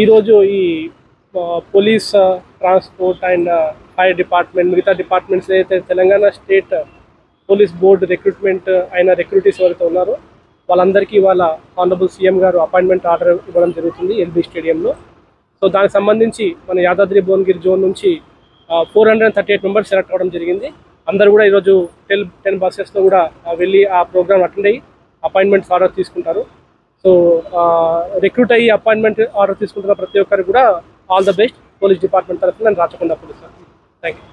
ఈరోజు ఈ police, transport and fire department, మిగతా డిపార్ట్మెంట్స్ ఏదైతే Telangana state police board recruitment అయిన రిక్రూటీస్ ఎవరైతే ఉన్నారో వాళ్ళందరికీ వాళ్ళ ఆనరబుల్ సీఎం గారు అపాయింట్మెంట్ ఆర్డర్ ఇవ్వడం జరుగుతుంది ఎల్బీ స్టేడియంలో. సో దానికి సంబంధించి మన యాదాద్రి భువనగిరి జోన్ నుంచి 438 మెంబర్స్ సెలెక్ట్ అవ్వడం జరిగింది. అందరూ కూడా ఈరోజు 10 బస్సెస్లో కూడా వెళ్ళి ఆ ప్రోగ్రామ్ అటెండ్ అయ్యి అపాయింట్మెంట్స్ ఆర్డర్ తీసుకుంటారు. సో రిక్రూట్ అయ్యి అపాయింట్మెంట్ ఆర్డర్ తీసుకుంటున్న ప్రతి ఒక్కరికి కూడా all the best police department తరఫున నేను రాచకొండ పోలీస్. Thank you.